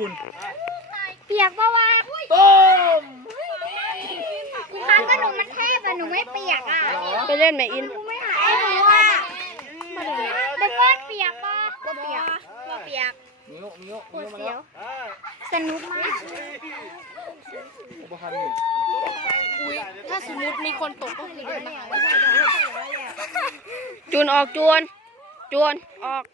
ูนเปียกปะวะต้มทางกระหนูมันแทบอะหนูไม่เปียกอะไปเล่นไหมอิน ไม่หายเลยว่ะเดี๋ยวเปียกปะก็เปียกก็เปียกเนื้อเนื้ยปวดเสียว สนุกมากอุ้ยถ้าสมมติมีคนตกก็คือมันไมจวนออกจวนจวนออก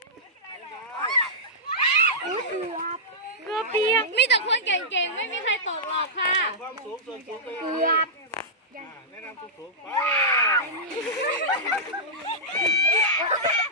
อุ้ยตัวืเปียกมีแต่คนเก่งๆ ไม่มีใครตกหลอกค่ะเปียกแนะนำสูงๆ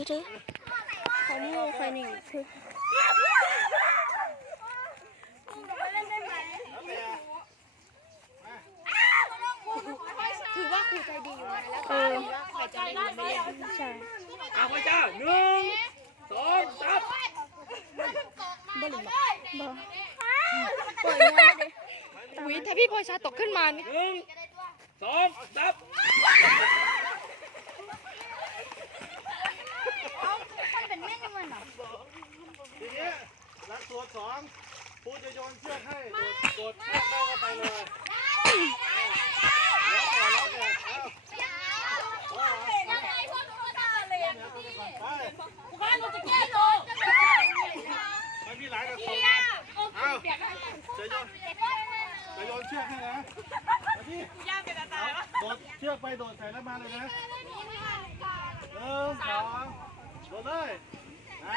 ี้สิขามือคว่าครอใจดีอยู่ไงแล้วก็ใจดีไม่เล่นใช่เอาไปาหนึ่งสองสาบอลบอลปล่อยมันวิถ้าพี่พอยชาตกขึ้นมานี่หนึ่งสองสามโดดเชือกไปโดดใส่แล้วมาเลยนะหนึ่งสองโดดเลยอ่า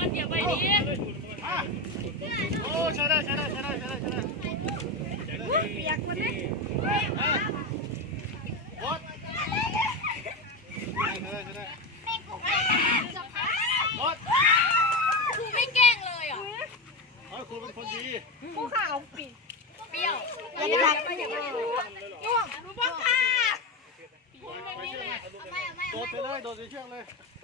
โดดไปเลยโดดไปเชือกเลย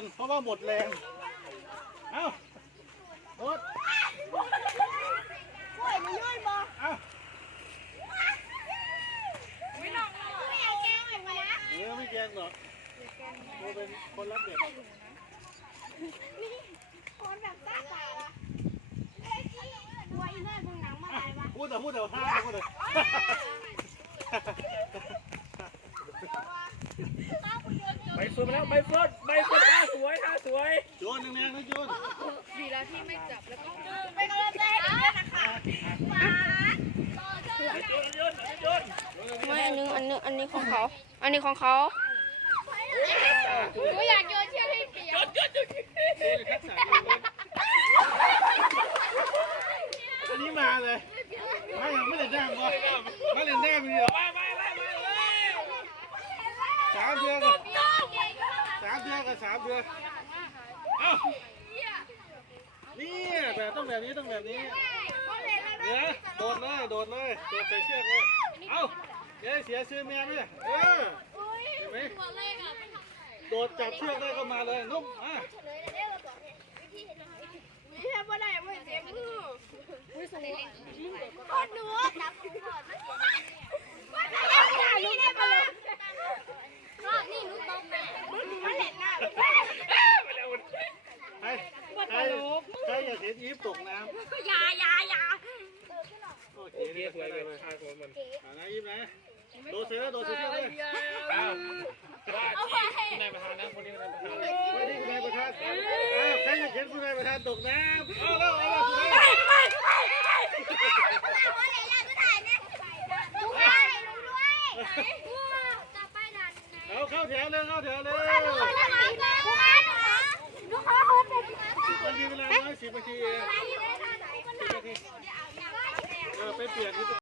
นเพราะว่าหมดแรง เอา้ารถกล้วยมาย่อยบอเนื้อไม่แกงหรอกตัวเป็นคนรักเด็กนี่คนแบบตาตาละตัวอีน่าดูหนังมาหลายวันพูดเถอะพูดเถอะห้าพูดเถอะใบฟืนมแล้วใบฟืนใบฟืนท่าสวยท่าสวยจูนแรงๆนะจูนดีแล้วที่ไม่จับแล้วก็จูนไปกเลังใจนะคะหวานจูนจูนนไม่อันนึงอันนึง อันนี้ของเขาอันนี้ของเขาามเดือนสามเดือนกับสามเดือนนี่แบบต้องแบบนี้ ต้องแบบนี้เนี่ยโดนเลยโดนเลยโดนใส่เชือกเลยเอ้าเจ๊เสียชื่อแม่ไหมเออเห็นไหมโดดจับเชือกได้ก็มาเลย นุ่มอ่ะไม่ได้ไม่เสียงมือีบตกน้ำยายายาโอเคเรียบร้อยเลยชาโคมันอันนยิ้มหมโดเซอร์โดเซอร์เลยเอาว่าที่คุนประธานนะคนนี้ประธานว่าท่คุณนประธานใครจะเขียนคุณนายประธานตกน้ำเอาแล้วเอาแล้วไปไปไปไปไปไปไปไปไปไปไปไปไปไปไปไปไไปเปลี่ยน